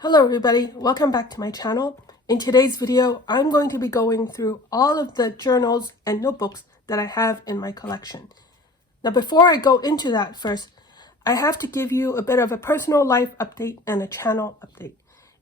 Hello everybody, welcome back to my channel. In today's video, I'm going to be going through all of the journals and notebooks that I have in my collection. Now before I go into that first, I have to give you a bit of a personal life update and a channel update.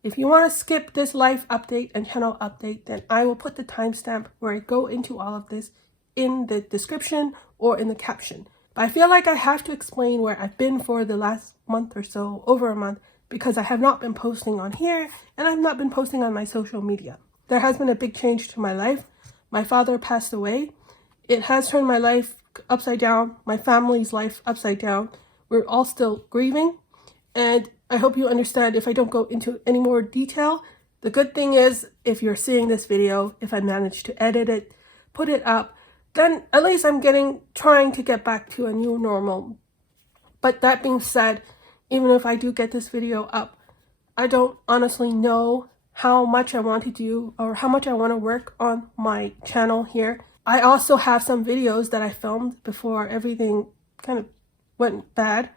If you want to skip this life update and channel update, then I will put the timestamp where I go into all of this in the description or in the caption. But I feel like I have to explain where I've been for the last month or so, over a month, because I have not been posting on here and I've not been posting on my social media. There has been a big change to my life. My father passed away. It has turned my life upside down, my family's life upside down. We're all still grieving, and I hope you understand if I don't go into any more detail. The good thing is, if you're seeing this video, if I manage to edit it, put it up, then at least I'm trying to get back to a new normal. But that being said, even if I do get this video up, I don't honestly know how much I want to do or how much I want to work on my channel here. I also have some videos that I filmed before everything kind of went bad,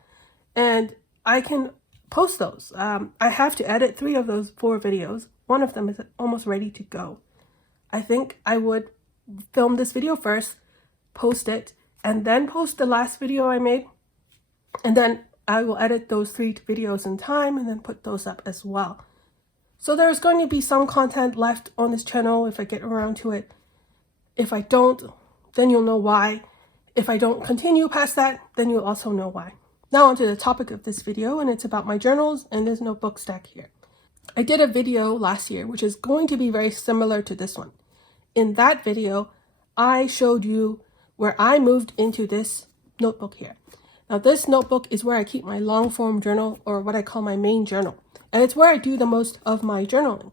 and I can post those. I have to edit 3 of those 4 videos. One of them is almost ready to go. I think I would film this video first, post it, and then post the last video I made, and then I will edit those 3 videos in time and then put those up as well. So there's going to be some content left on this channel if I get around to it. If I don't, then you'll know why. If I don't continue past that, then you'll also know why. Now onto the topic of this video, and it's about my journals and this notebook stack here. I did a video last year, which is going to be very similar to this one. In that video, I showed you where I moved into this notebook here. Now this notebook is where I keep my long form journal, or what I call my main journal. And it's where I do the most of my journaling.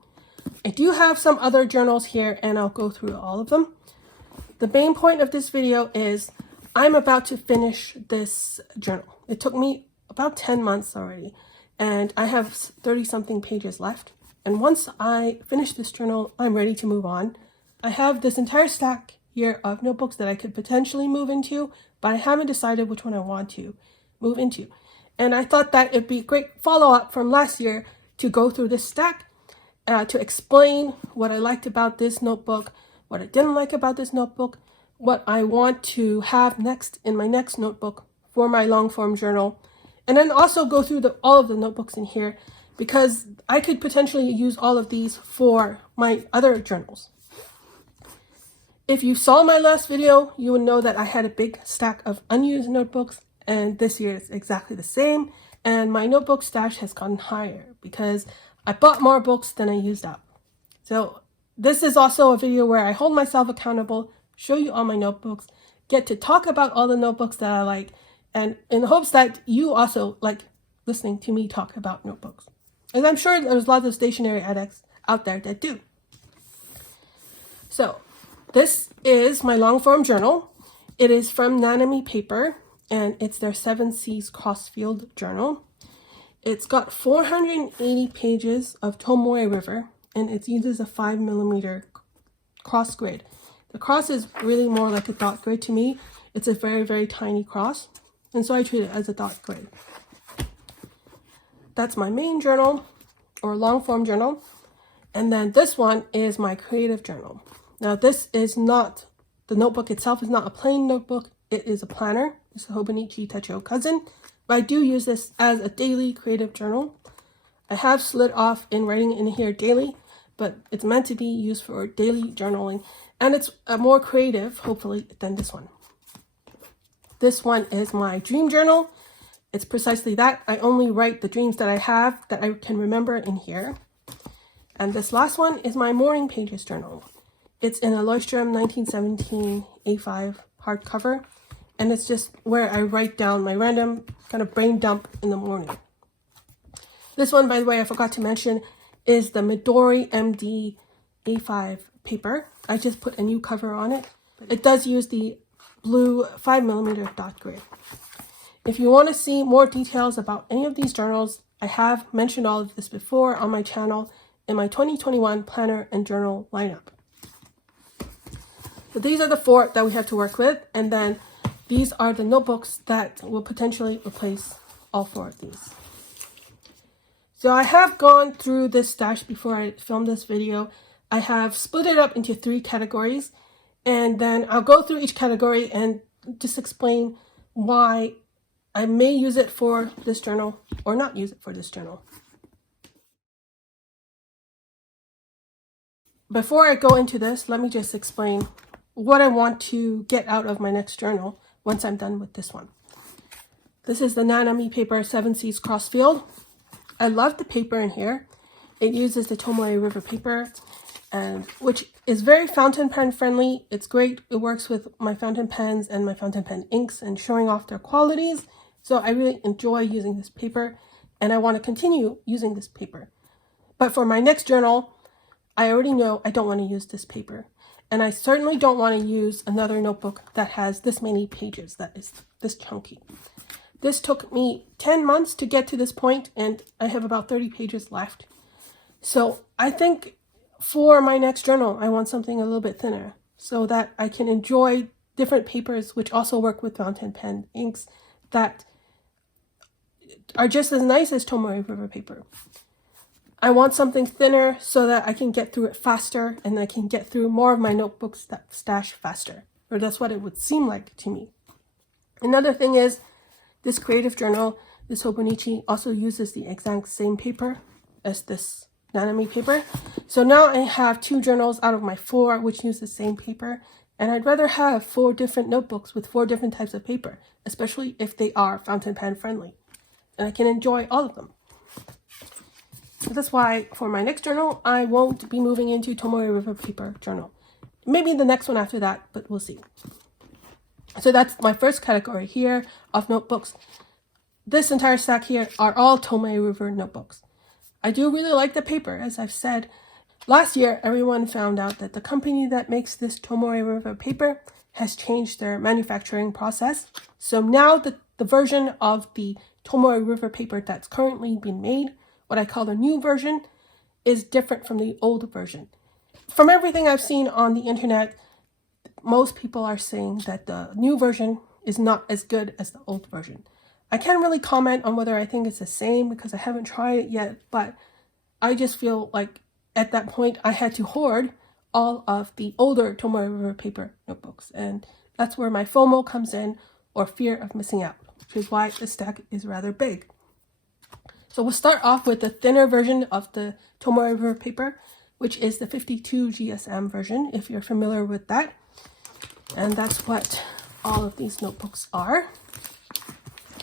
I do have some other journals here and I'll go through all of them. The main point of this video is I'm about to finish this journal. It took me about 10 months already and I have 30 something pages left. And once I finish this journal, I'm ready to move on. I have this entire stack here of notebooks that I could potentially move into, but I haven't decided which one I want to move into. And I thought that it'd be a great follow-up from last year to go through this stack, to explain what I liked about this notebook, what I didn't like about this notebook, what I want to have next in my next notebook for my long-form journal, and then also go through all of the notebooks in here, because I could potentially use all of these for my other journals. If you saw my last video, you would know that I had a big stack of unused notebooks, and this year it's exactly the same, and my notebook stash has gotten higher because I bought more books than I used up. So this is also a video where I hold myself accountable, show you all my notebooks, get to talk about all the notebooks that I like, and in hopes that you also like listening to me talk about notebooks. And I'm sure there's lots of stationery addicts out there that do. So this is my long form journal. It is from Tomoe Paper, and it's their 7 Seas Crossfield journal. It's got 480 pages of Tomoe River, and it uses a 5mm cross grid. The cross is really more like a dot grid to me. It's a very, very tiny cross, and so I treat it as a dot grid. That's my main journal, or long form journal. And then this one is my creative journal. Now this is not, the notebook itself is not a plain notebook, it is a planner. It's a Hobonichi Techo cousin, but I do use this as a daily creative journal. I have slid off in writing in here daily, but it's meant to be used for daily journaling, and it's more creative, hopefully, than this one. This one is my dream journal. It's precisely that. I only write the dreams that I have that I can remember in here. And this last one is my morning pages journal. It's in a Leuchtturm 1917 A5 hardcover, and it's just where I write down my random kind of brain dump in the morning. This one, by the way, I forgot to mention, is the Midori MD A5 paper. I just put a new cover on it. It does use the blue 5mm dot grid. If you want to see more details about any of these journals, I have mentioned all of this before on my channel in my 2021 planner and journal lineup. So these are the 4 that we have to work with, and then these are the notebooks that will potentially replace all 4 of these. So I have gone through this stash before I filmed this video. I have split it up into 3 categories, and then I'll go through each category and just explain why I may use it for this journal or not use it for this journal. Before I go into this, let me just explain what I want to get out of my next journal once I'm done with this one. This is the Nanami paper 7 Seas Crossfield. I love the paper in here. It uses the Tomoe River Paper, and which is very fountain pen friendly. It's great. It works with my fountain pens and my fountain pen inks and showing off their qualities. So I really enjoy using this paper, and I want to continue using this paper. But for my next journal, I already know I don't want to use this paper. And I certainly don't want to use another notebook that has this many pages, that is this chunky. This took me 10 months to get to this point, and I have about 30 pages left. So I think for my next journal, I want something a little bit thinner so that I can enjoy different papers which also work with fountain pen inks that are just as nice as Tomoe River Paper. I want something thinner so that I can get through it faster and I can get through more of my notebooks stash faster, or that's what it would seem like to me. Another thing is this creative journal, this Hobonichi, also uses the exact same paper as this Nanami paper. So now I have 2 journals out of my 4 which use the same paper, and I'd rather have 4 different notebooks with 4 different types of paper, especially if they are fountain pen friendly, and I can enjoy all of them. So that's why for my next journal, I won't be moving into Tomoe River Paper journal. Maybe the next one after that, but we'll see. So that's my first category here of notebooks. This entire stack here are all Tomoe River notebooks. I do really like the paper, as I've said. Last year, everyone found out that the company that makes this Tomoe River paper has changed their manufacturing process. So now the version of the Tomoe River paper that's currently being made, what I call the new version, is different from the old version. From everything I've seen on the internet, most people are saying that the new version is not as good as the old version. I can't really comment on whether I think it's the same because I haven't tried it yet, but I just feel like at that point I had to hoard all of the older Tomoe River Paper notebooks, and that's where my FOMO comes in, or fear of missing out, which is why the stack is rather big. So we'll start off with the thinner version of the Tomoe River Paper, which is the 52 GSM version, if you're familiar with that. And that's what all of these notebooks are.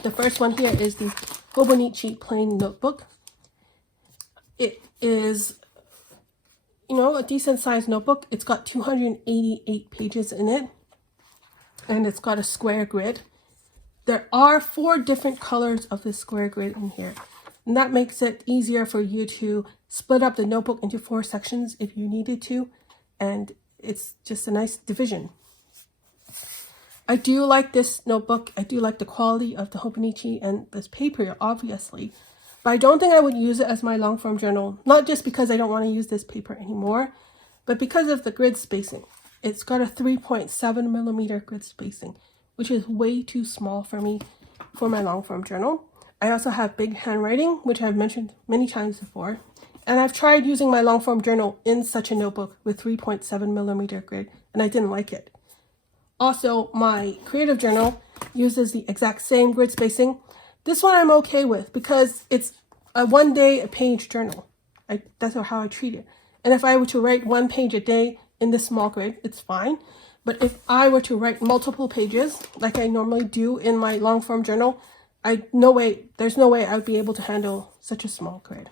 The first one here is the Hobonichi plain notebook. It is, a decent sized notebook. It's got 288 pages in it, and it's got a square grid. There are 4 different colors of this square grid in here, and that makes it easier for you to split up the notebook into 4 sections if you needed to, and it's just a nice division. I do like this notebook. I do like the quality of the Hobonichi and this paper, obviously, but I don't think I would use it as my long form journal, not just because I don't want to use this paper anymore, but because of the grid spacing. It's got a 3.7 millimeter grid spacing, which is way too small for me for my long form journal. I also have big handwriting, which I've mentioned many times before, and I've tried using my long form journal in such a notebook with 3.7 millimeter grid, and I didn't like it. Also, my creative journal uses the exact same grid spacing. This one I'm okay with because it's a 1 day a page journal. That's how I treat it. And if I were to write 1 page a day in this small grid, it's fine. But if I were to write multiple pages, like I normally do in my long form journal, there's no way I would be able to handle such a small grid.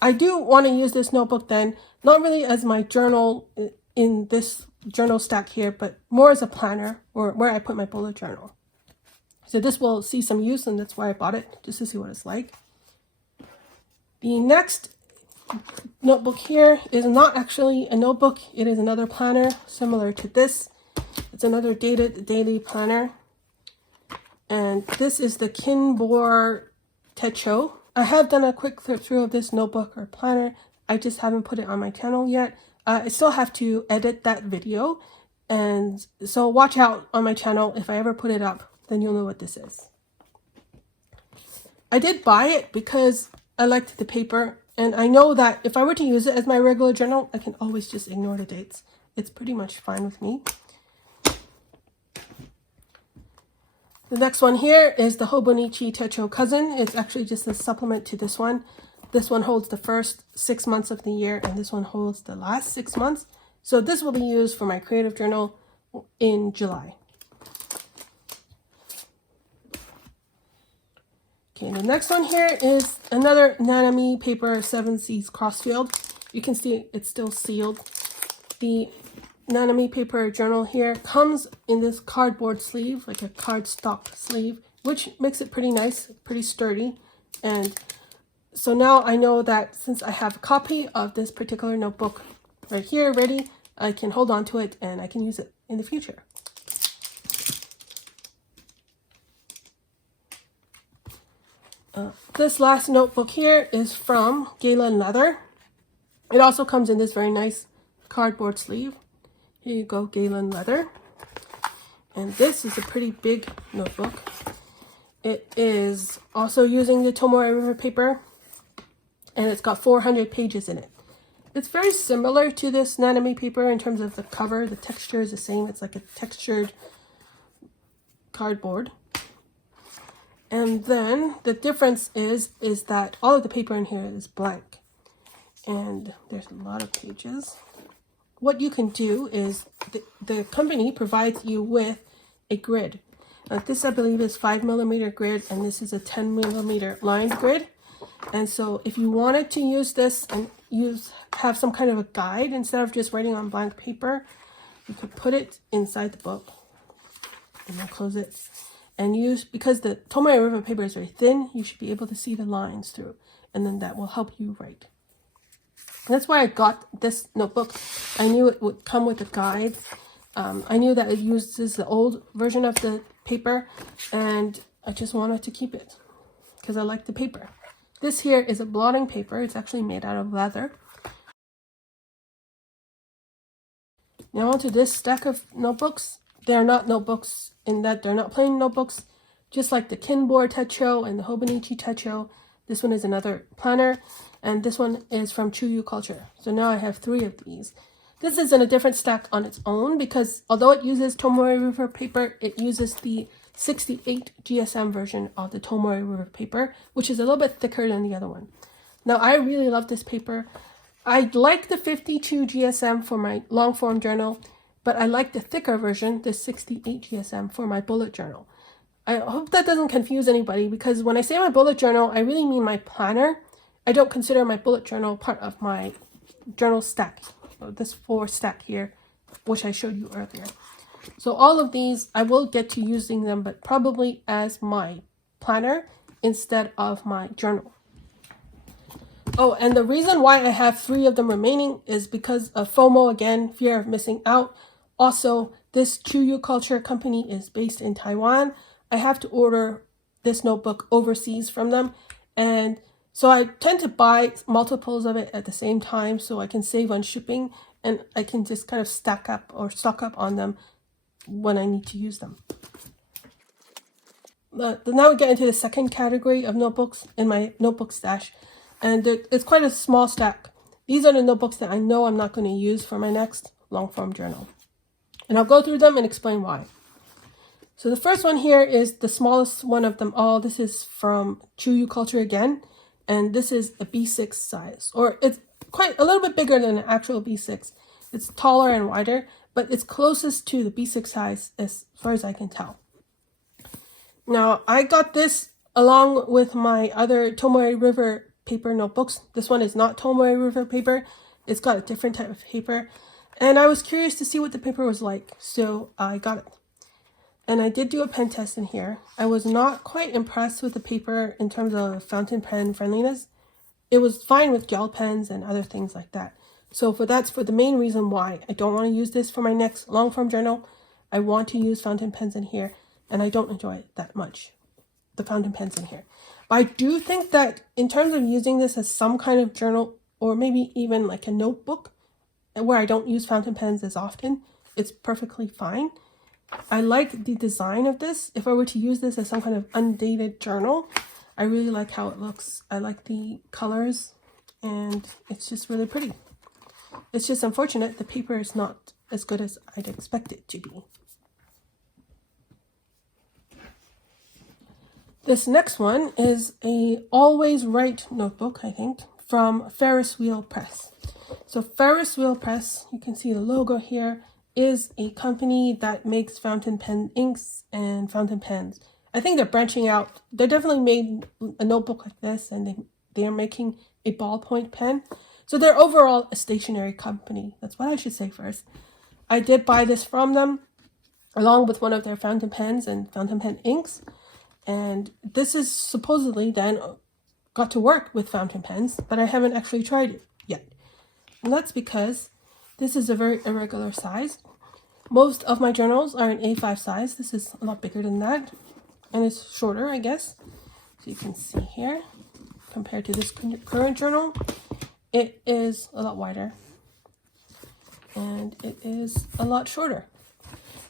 I do want to use this notebook then, not really as my journal in this journal stack here, but more as a planner or where I put my bullet journal. So this will see some use, and that's why I bought it, just to see what it's like. The next notebook here is not actually a notebook. It is another planner similar to this. It's another dated daily planner. And this is the Kinbor Techo. I have done a quick flip through of this notebook or planner. I just haven't put it on my channel yet. I still have to edit that video, and so watch out on my channel. If I ever put it up, then you'll know what this is. I did buy it because I liked the paper, and I know that if I were to use it as my regular journal, I can always just ignore the dates. It's pretty much fine with me. The next one here is the Hobonichi Techo Cousin. It's actually just a supplement to this one. This one holds the first 6 months of the year, and this one holds the last 6 months. So this will be used for my creative journal in July. Okay, the next one here is another Nanami Paper 7 Seas Crossfield. You can see it's still sealed. The Nanami Paper journal here comes in this cardboard sleeve, like a cardstock sleeve, which makes it pretty nice, pretty sturdy. And so now I know that since I have a copy of this particular notebook right here ready, I can hold on to it and I can use it in the future. This last notebook here is from Gala Leather. It also comes in this very nice cardboard sleeve. Here you go, Gala Leather. And this is a pretty big notebook. It is also using the Tomoe River Paper, and it's got 400 pages in it. It's very similar to this Nanami paper in terms of the cover. The texture is the same. It's like a textured cardboard. And then the difference is that all of the paper in here is blank. And there's a lot of pages. What you can do is the company provides you with a grid. This, I believe, is 5mm grid, and this is a 10mm lined grid. And so if you wanted to use this and have some kind of a guide instead of just writing on blank paper, you could put it inside the book and then close it. And use, because the Tomoe River paper is very thin, you should be able to see the lines through, and then that will help you write. And that's why I got this notebook. I knew it would come with a guide. I knew that it uses the old version of the paper, and I just wanted to keep it because I like the paper. This here is a blotting paper. It's actually made out of leather. Now onto this stack of notebooks. They're not notebooks in that they're not plain notebooks. Just like the Kinbor Techo and the Hobonichi Techo, this one is another planner, and this one is from Chuyu Culture. So now I have 3 of these. This is in a different stack on its own because although it uses Tomoe River paper, it uses the 68 GSM version of the Tomoe River paper, which is a little bit thicker than the other one. Now I really love this paper. I like the 52 GSM for my long form journal, but I like the thicker version, the 68 GSM, for my bullet journal. I hope that doesn't confuse anybody, because when I say my bullet journal, I really mean my planner. I don't consider my bullet journal part of my journal stack, this 4 stack here, which I showed you earlier. So all of these, I will get to using them, but probably as my planner instead of my journal. Oh, and the reason why I have 3 of them remaining is because of FOMO again, fear of missing out. Also, this Chuyu Culture company is based in Taiwan. I have to order this notebook overseas from them. And so I tend to buy multiples of it at the same time so I can save on shipping, and I can just kind of stack up or stock up on them when I need to use them. Now we get into the second category of notebooks in my notebook stash. And it's quite a small stack. These are the notebooks that I know I'm not going to use for my next long form journal. And I'll go through them and explain why. So the first one here is the smallest one of them all. This is from Chuyu Culture again. And this is a B6 size. Or it's quite a little bit bigger than an actual B6. It's taller and wider, but it's closest to the B6 size as far as I can tell. Now, I got this along with my other Tomoe River paper notebooks. This one is not Tomoe River paper. It's got a different type of paper. And I was curious to see what the paper was like, so I got it. And I did do a pen test in here. I was not quite impressed with the paper in terms of fountain pen friendliness. It was fine with gel pens and other things like that. So that's for the main reason why I don't want to use this for my next long form journal. I want to use fountain pens in here, and I don't enjoy it that much, the fountain pens in here. But I do think that in terms of using this as some kind of journal, or maybe even like a notebook, where I don't use fountain pens as often, it's perfectly fine. I like the design of this. If I were to use this as some kind of undated journal, I really like how it looks. I like the colors, and it's just really pretty. It's just unfortunate the paper is not as good as I'd expect it to be. This next one is a Always Right notebook, I think, from Ferris Wheel Press. So Ferris Wheel Press, you can see the logo here, is a company that makes fountain pen inks and fountain pens. I think they're branching out. They definitely made a notebook like this, and they are making a ballpoint pen. So they're overall a stationery company. That's what I should say first. I did buy this from them, along with one of their fountain pens and fountain pen inks. And this is supposedly then got to work with fountain pens, but I haven't actually tried it yet. And that's because this is a very irregular size. Most of my journals are an A5 size. This is a lot bigger than that. And it's shorter, I guess. So you can see here, compared to this current journal, it is a lot wider. And it is a lot shorter.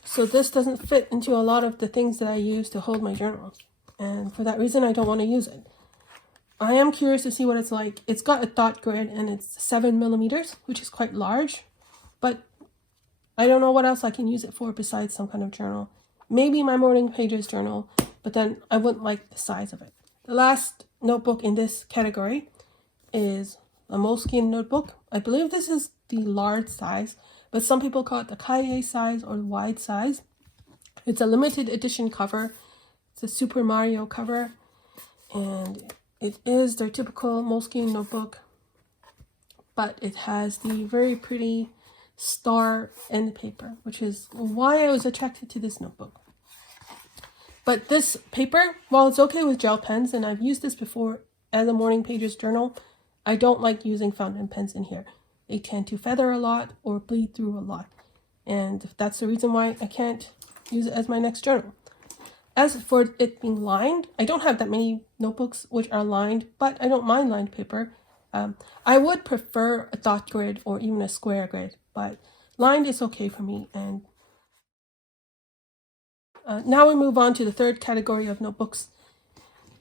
So this doesn't fit into a lot of the things that I use to hold my journals. And for that reason, I don't want to use it. I am curious to see what it's like. It's got a dot grid and it's 7mm, which is quite large. But I don't know what else I can use it for besides some kind of journal. Maybe my morning pages journal, but then I wouldn't like the size of it. The last notebook in this category is a Moleskine notebook. I believe this is the large size, but some people call it the Kaie size or the wide size. It's a limited edition cover. It's a Super Mario cover, and it is their typical Moleskine notebook, but it has the very pretty star end paper, which is why I was attracted to this notebook. But this paper, while it's okay with gel pens, and I've used this before as a morning pages journal, I don't like using fountain pens in here. They tend to feather a lot or bleed through a lot, and that's the reason why I can't use it as my next journal. As for it being lined, I don't have that many notebooks which are lined, but I don't mind lined paper. I would prefer a dot grid or even a square grid, but lined is okay for me. And now we move on to the third category of notebooks.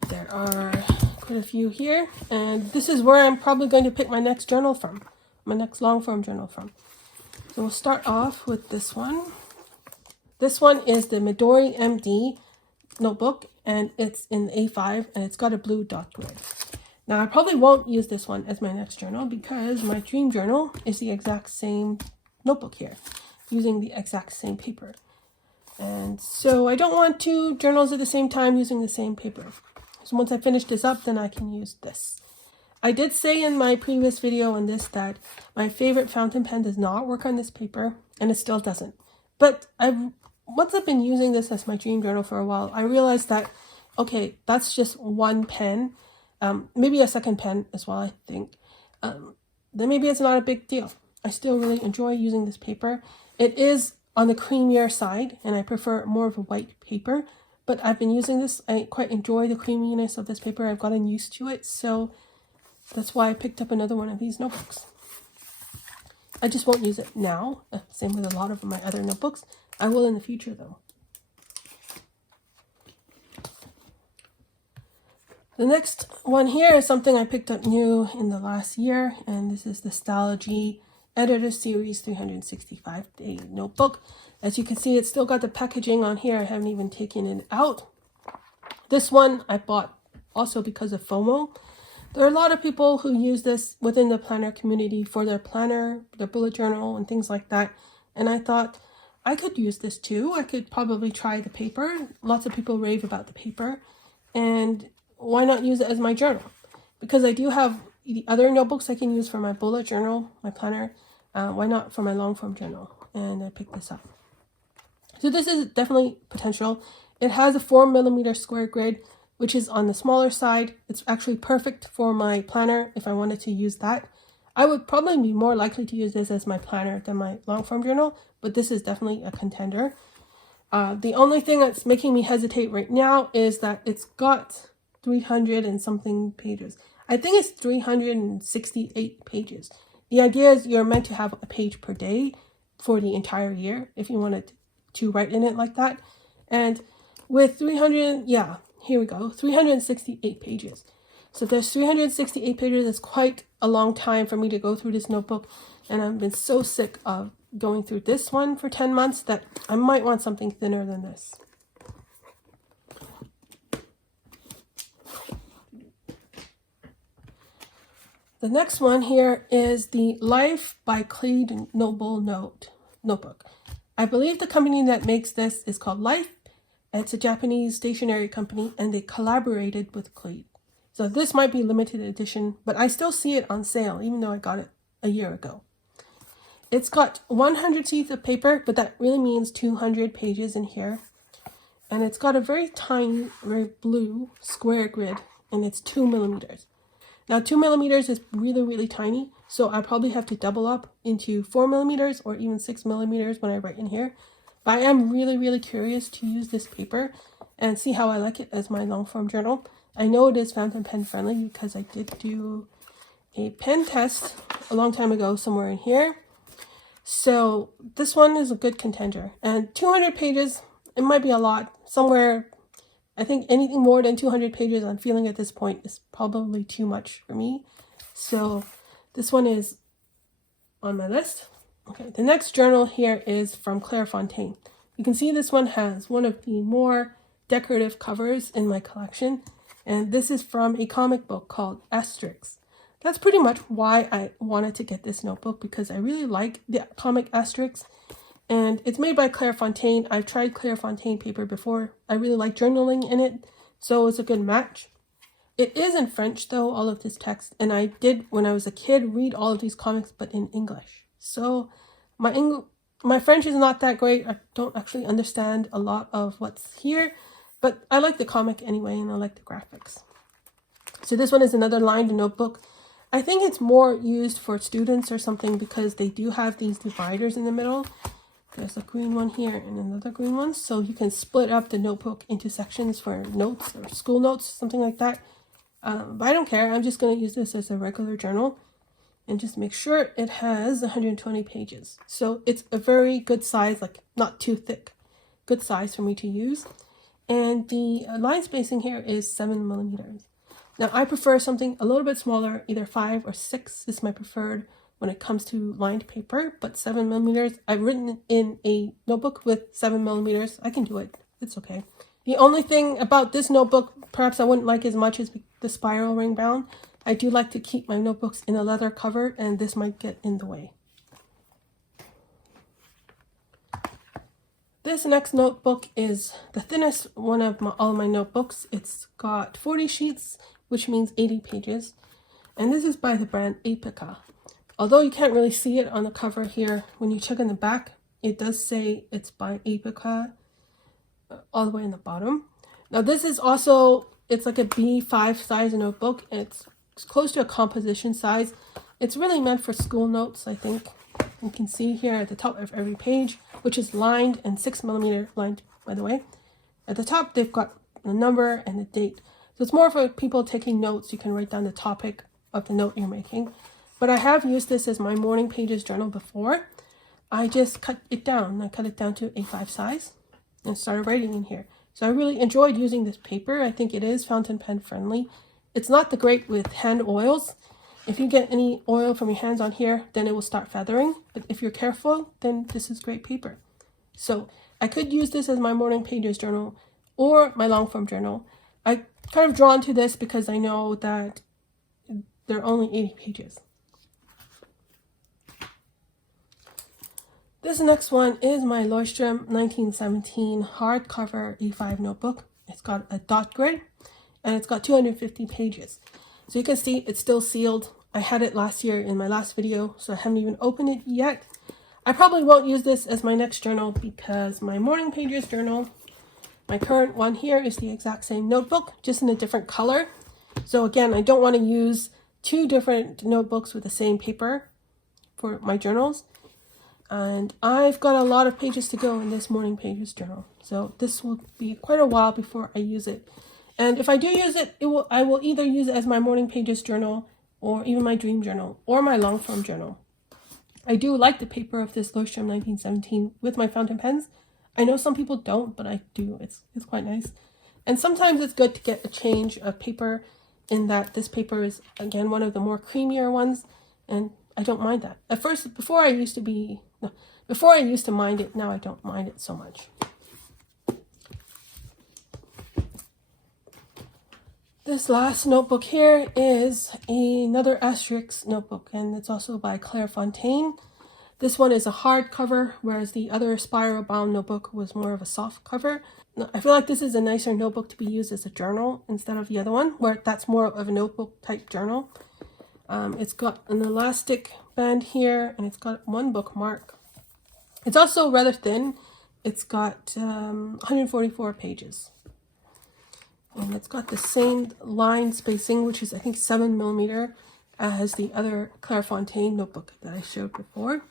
There are quite a few here, and this is where I'm probably going to pick my next journal from, my next long form journal from. So we'll start off with this one. This one is the Midori MD notebook, and it's in A5, and it's got a blue dot grid. Now I probably won't use this one as my next journal because my dream journal is the exact same notebook here, using the exact same paper. And so I don't want two journals at the same time using the same paper. So once I finish this up, then I can use this. I did say in my previous video on this that my favorite fountain pen does not work on this paper, and it still doesn't. But once I've been using this as my dream journal for a while, I realized that, okay, that's just one pen, maybe a second pen as well, I think. Then maybe it's not a big deal. I still really enjoy using this paper. It is on the creamier side, and I prefer more of a white paper, but I've been using this. I quite enjoy the creaminess of this paper. I've gotten used to it, so that's why I picked up another one of these notebooks. I just won't use it now, same with a lot of my other notebooks. I will in the future, though. The next one here is something I picked up new in the last year, and this is the Stalogy Editor Series 365-Day Notebook. As you can see, it's still got the packaging on here. I haven't even taken it out. This one I bought also because of FOMO. There are a lot of people who use this within the planner community for their planner, their bullet journal, and things like that. And I thought, I could use this too. I could probably try the paper. Lots of people rave about the paper. And why not use it as my journal? Because I do have the other notebooks I can use for my bullet journal, my planner. Why not for my long form journal? And I picked this up. So this is definitely potential. It has a 4mm square grid, which is on the smaller side. It's actually perfect for my planner if I wanted to use that. I would probably be more likely to use this as my planner than my long form journal, but this is definitely a contender. The only thing that's making me hesitate right now is that it's got 300 and something pages. I think it's 368 pages. The idea is you're meant to have a page per day for the entire year if you wanted to write in it like that. And with 300, yeah, here we go, 368 pages. So there's 368 pages. It's quite a long time for me to go through this notebook, and I've been so sick of going through this one for 10 months that I might want something thinner than this. The next one here is the Life by Cleed Noble notebook. I believe the company that makes this is called Life. It's a Japanese stationery company, and they collaborated with Cleed. So this might be limited edition, but I still see it on sale, even though I got it a year ago. It's got 100 sheets of paper, but that really means 200 pages in here. And it's got a very tiny, very blue square grid, and it's 2 millimeters. Now 2 millimeters is really, really tiny, so I probably have to double up into 4 millimeters or even 6 millimeters when I write in here. But I am really, really curious to use this paper and see how I like it as my long form journal. I know it is fountain pen friendly because I did do a pen test a long time ago somewhere in here. So this one is a good contender. And 200 pages, it might be a lot. Somewhere, I think anything more than 200 pages I'm feeling at this point is probably too much for me. So this one is on my list. Okay, the next journal here is from Clairefontaine. You can see this one has one of the more decorative covers in my collection. And this is from a comic book called Asterix. That's pretty much why I wanted to get this notebook, because I really like the comic Asterix. And it's made by Clairefontaine. I've tried Clairefontaine paper before. I really like journaling in it, so it's a good match. It is in French though, all of this text. And I did, when I was a kid, read all of these comics, but in English. So my French is not that great. I don't actually understand a lot of what's here. But I like the comic anyway, and I like the graphics. So this one is another lined notebook. I think it's more used for students or something because they do have these dividers in the middle. There's a green one here and another green one. So you can split up the notebook into sections for notes or school notes, something like that. But I don't care. I'm just going to use this as a regular journal and just make sure it has 120 pages. So it's a very good size, like not too thick. Good size for me to use. And the line spacing here is 7 millimeters. Now I prefer something a little bit smaller, either 5 or 6 is my preferred when it comes to lined paper, but 7 millimeters, I've written in a notebook with 7 millimeters. I can do it. It's okay. The only thing about this notebook, perhaps I wouldn't like as much as the spiral ring bound. I do like to keep my notebooks in a leather cover, and this might get in the way. This next notebook is the thinnest one of all my notebooks. It's got 40 sheets, which means 80 pages. And this is by the brand Apica. Although you can't really see it on the cover here, when you check in the back, it does say it's by Apica all the way in the bottom. Now this is also, it's like a B5 size notebook. It's close to a composition size. It's really meant for school notes, I think. You can see here at the top of every page, which is lined and 6 millimeter lined, by the way. At the top, they've got the number and the date. So it's more for people taking notes. You can write down the topic of the note you're making. But I have used this as my morning pages journal before. I just cut it down. I cut it down to A5 size and started writing in here. So I really enjoyed using this paper. I think it is fountain pen friendly. It's not the great with hand oils. If you get any oil from your hands on here, then it will start feathering. But if you're careful, then this is great paper. So I could use this as my morning pages journal or my long form journal. I kind of drawn to this because I know that they're only 80 pages. This next one is my Leuchtturm 1917 hardcover A5 notebook. It's got a dot grid and it's got 250 pages. So you can see it's still sealed. I had it last year in my last video, so I haven't even opened it yet. I probably won't use this as my next journal because my morning pages journal, my current one here, is the exact same notebook, just in a different color. So again, I don't want to use two different notebooks with the same paper for my journals. And I've got a lot of pages to go in this morning pages journal. So this will be quite a while before I use it. And if I do use it, I will either use it as my morning pages journal or even my dream journal or my long form journal. I do like the paper of this Leuchtturm 1917 with my fountain pens. I know some people don't, but I do. It's quite nice. And sometimes it's good to get a change of paper, in that this paper is, again, one of the more creamier ones, and I don't mind that. At first, before I used to mind it, now I don't mind it so much. This last notebook here is another Asterix notebook, and it's also by Claire Fontaine. This one is a hard cover, whereas the other spiral bound notebook was more of a soft cover. I feel like this is a nicer notebook to be used as a journal instead of the other one, where that's more of a notebook type journal. It's got an elastic band here, and it's got one bookmark. It's also rather thin. It's got 144 pages. And it's got the same line spacing, which is I think 7mm, as the other Claire Fontaine notebook that I showed before.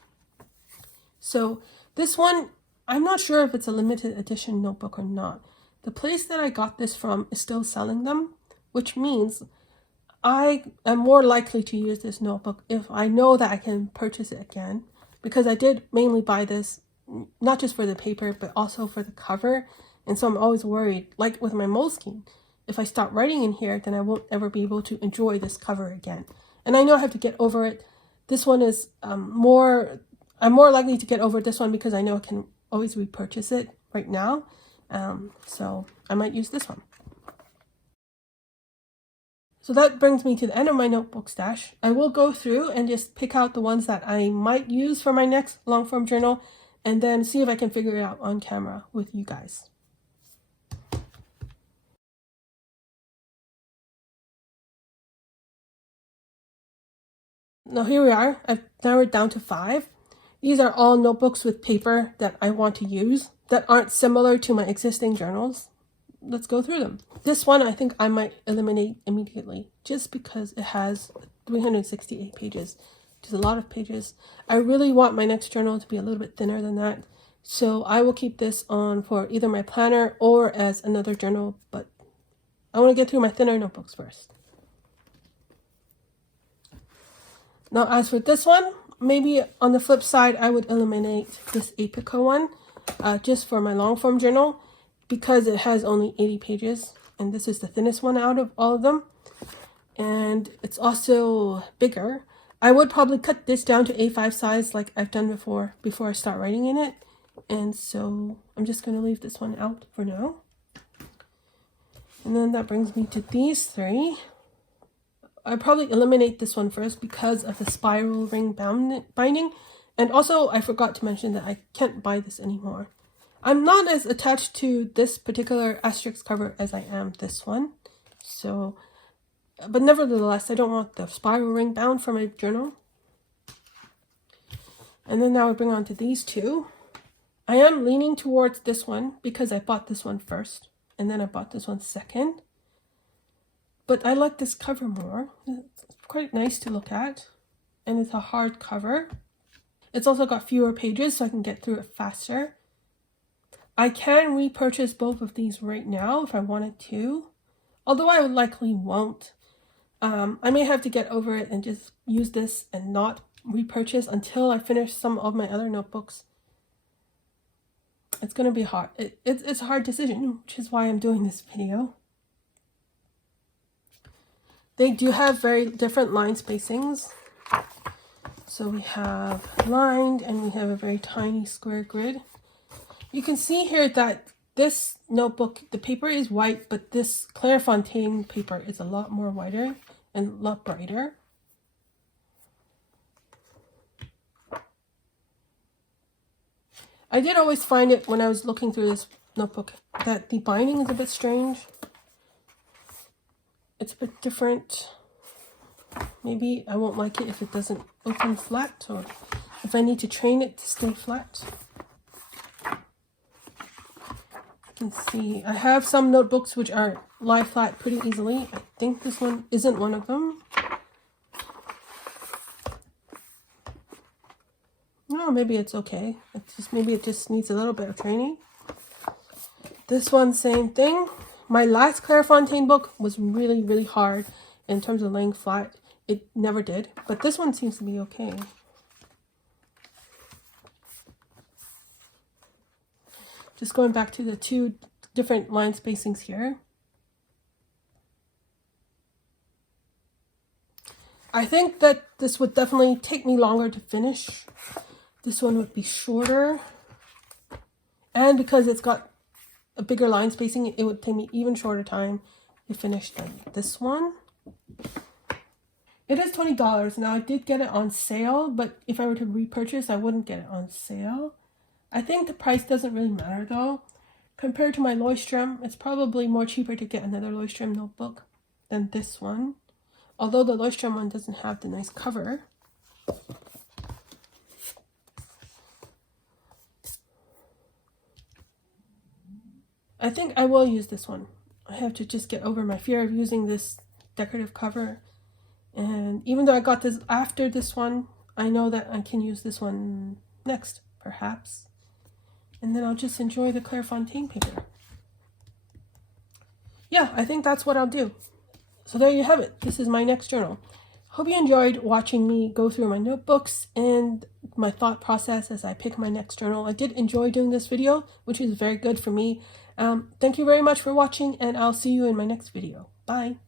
So this one, I'm not sure if it's a limited edition notebook or not. The place that I got this from is still selling them, which means I am more likely to use this notebook if I know that I can purchase it again, because I did mainly buy this not just for the paper but also for the cover, and so I'm always worried, like with my Moleskine, if I stop writing in here, then I won't ever be able to enjoy this cover again. And I know I have to get over it. This one is I'm more likely to get over this one because I know I can always repurchase it right now. So I might use this one. So that brings me to the end of my notebook stash. I will go through and just pick out the ones that I might use for my next long form journal, and then see if I can figure it out on camera with you guys. Now here we are. I've narrowed down to 5. These are all notebooks with paper that I want to use that aren't similar to my existing journals. Let's go through them. This one I think I might eliminate immediately just because it has 368 pages, which is a lot of pages. I really want my next journal to be a little bit thinner than that, so I will keep this on for either my planner or as another journal, but I want to get through my thinner notebooks first. Now as for this one, maybe on the flip side I would eliminate this Apico one just for my long form journal, because it has only 80 pages, and this is the thinnest one out of all of them, and it's also bigger. I would probably cut this down to A5 size like I've done before I start writing in it, and so I'm just going to leave this one out for now. And then that brings me to these 3. I'd probably eliminate this one first because of the spiral ring binding, and also I forgot to mention that I can't buy this anymore. I'm not as attached to this particular Asterix cover as I am this one, so, but nevertheless, I don't want the spiral ring bound for my journal. And then now we bring on to these 2. I am leaning towards this one because I bought this one first, and then I bought this one second. But I like this cover more. It's quite nice to look at, and it's a hard cover. It's also got fewer pages, so I can get through it faster. I can repurchase both of these right now if I wanted to, although I likely won't. I may have to get over it and just use this and not repurchase until I finish some of my other notebooks. It's going to be hard. It's a hard decision, which is why I'm doing this video. They do have very different line spacings. So we have lined, and we have a very tiny square grid. You can see here that this notebook, the paper is white, but this Claire Fontaine paper is a lot more whiter and a lot brighter. I did always find it when I was looking through this notebook that the binding is a bit strange. It's a bit different. Maybe I won't like it if it doesn't open flat, or if I need to train it to stay flat. Let's see, I have some notebooks which are lie flat pretty easily. I think this one isn't one of them. No, maybe it's okay. Maybe it just needs a little bit of training. This one, same thing. My last Claire Fontaine book was really, really hard in terms of laying flat. It never did, but this one seems to be okay. Just going back to the 2 different line spacings here. I think that this would definitely take me longer to finish. This one would be shorter. And because it's got a bigger line spacing, it would take me even shorter time to finish than this one. It is $20. Now, I did get it on sale, but if I were to repurchase, I wouldn't get it on sale. I think the price doesn't really matter, though. Compared to my Leuchtturm, it's probably more cheaper to get another Leuchtturm notebook than this one. Although the Leuchtturm one doesn't have the nice cover. I think I will use this one. I have to just get over my fear of using this decorative cover. And even though I got this after this one, I know that I can use this one next, perhaps. And then I'll just enjoy the Clairefontaine paper. Yeah, I think that's what I'll do. So there you have it. This is my next journal. Hope you enjoyed watching me go through my notebooks and my thought process as I pick my next journal. I did enjoy doing this video, which is very good for me. Thank you very much for watching, and I'll see you in my next video. Bye.